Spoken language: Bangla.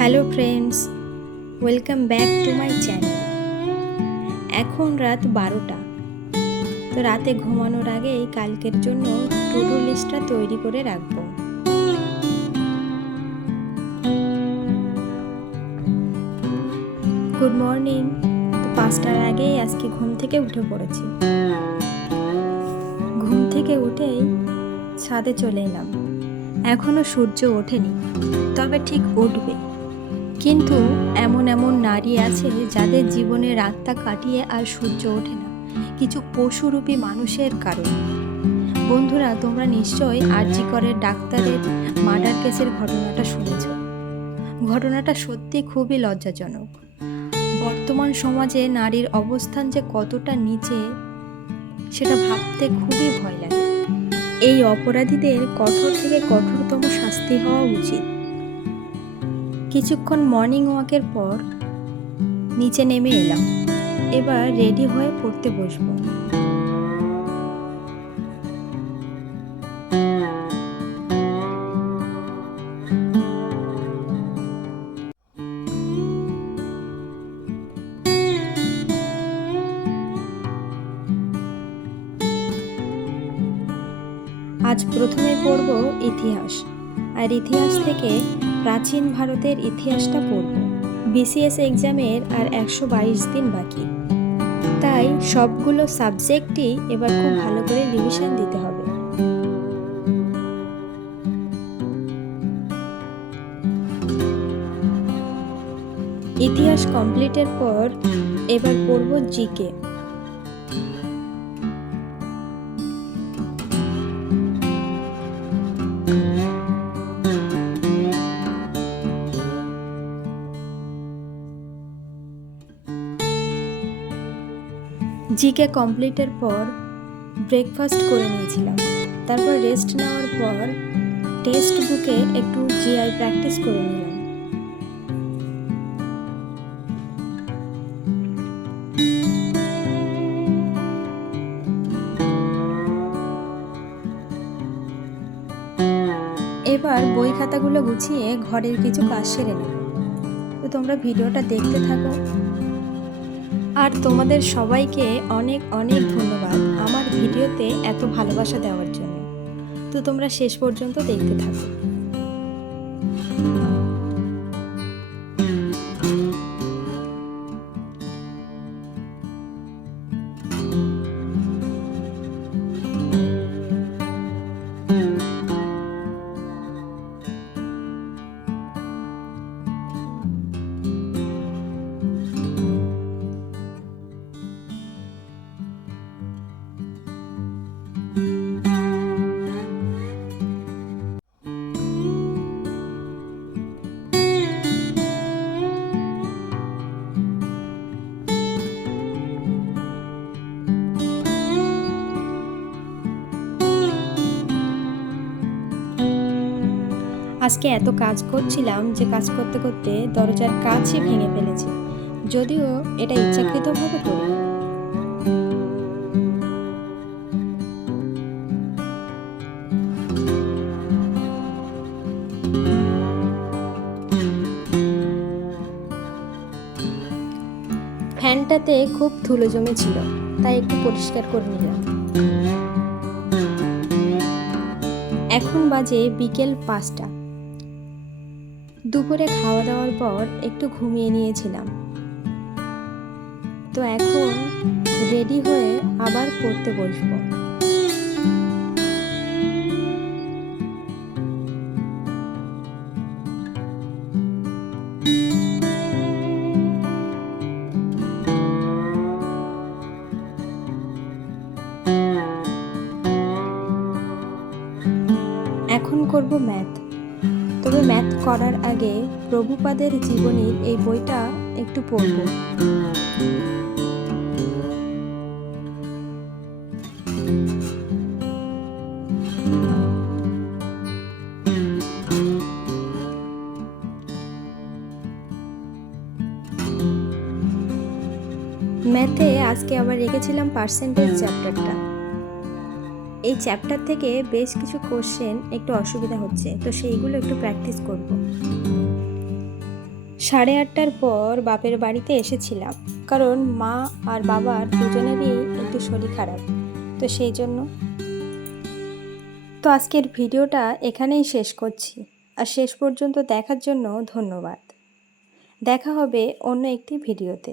Hello friends, welcome back to my channel. এখন রাত 12টা। তো রাতে ঘুমানোর আগেই কালকের জন্য টু ডু লিস্টটা তৈরি করে রাখবো। Good morning. তো 5টার আগেই আজকে ঘুম থেকে উঠে পড়েছি। ঘুম থেকে উঠেই ছাদে চলে এলাম। এখনো সূর্য ওঠেনি, তবে ঠিক উঠবে। কিন্তু এমন এমন নারী আছে যাদের জীবনে রাতটা কাটিয়ে আর সূর্য ওঠে না, কিছু পশুরূপী মানুষের কারণে। বন্ধুরা, তোমরা নিশ্চয়ই আরজি করের ডাক্তারের মার্ডার কেসের ঘটনাটা শুনেছ। ঘটনাটা সত্যি খুবই লজ্জাজনক। বর্তমান সমাজে নারীর অবস্থান যে কতটা নিচে সেটা ভাবতে খুবই ভয় লাগে। এই অপরাধীদের কঠোর থেকে কঠোরতম শাস্তি হওয়া উচিত। কিছুক্ষণ মর্নিং ওয়াকের পর নিচে নেমে এলাম। এবার রেডি হয়ে পড়তে বসবো। আজ প্রথমে পড়ব ইতিহাস, আর ইতিহাস থেকে প্রাচীন ভারতের ইতিহাসটা পড়ব। বিসিএস এক্সামের আর 122 দিন বাকি, তাই সবগুলো সাবজেক্টই এবার খুব ভালো করে রিভিশন দিতে হবে। ইতিহাস কমপ্লিটের পর এবার পড়ব জিকে। জিকে কমপ্লিটের পর ব্রেকফাস্ট করে নিয়েছিলাম। তারপর রেস্ট নেওয়ার পর টেক্সট বুকে একটু জিআই প্র্যাকটিস করে নিলাম। এবার বই খাতাগুলো গুছিয়ে ঘরের কিছু কাজ সেরে নেব। তো তোমরা ভিডিওটা দেখতে থাকো। আর তোমাদের সবাইকে অনেক অনেক ধন্যবাদ আমার ভিডিওতে এত ভালোবাসা দেওয়ার জন্য। তো তোমরা শেষ পর্যন্ত দেখতে থাকো। আজকে এত কাজ করছিলাম যে কাজ করতে করতে দরজার কাঁচই ভেঙে ফেলেছি, যদিও এটা ইচ্ছাকৃতভাবে করি। ফ্যানটাতে খুব ধুলো জমেছিল, তাই একটু পরিষ্কার করে নিলাম। এখন বাজে বিকেল 5টা। দুপুরে খাওয়া দাওয়ার পর একটু ঘুমিয়ে নিয়েছিলাম। তো এখন রেডি হয়ে আবার পড়তে বসবো। এখন করব ম্যাথ। তবে ম্যাথ করার আগে প্রভুপাদের জীবনীর এই বইটা একটু পড়ব। ম্যাথে আজকে আবার রেখেছিলাম পার্সেন্টেজ চ্যাপ্টারটা। এই চ্যাপ্টার থেকে বেশ কিছু কোশ্চেন একটু অসুবিধা হচ্ছে, তো সেইগুলো একটু প্র্যাকটিস করব। 8:30টার পর বাপের বাড়িতে এসেছিলাম, কারণ মা আর বাবার দুজনেরই একটু শরীর খারাপ, তো সেই জন্য। তো আজকের ভিডিওটা এখানেই শেষ করছি, আর শেষ পর্যন্ত দেখার জন্য ধন্যবাদ। দেখা হবে অন্য একটি ভিডিওতে।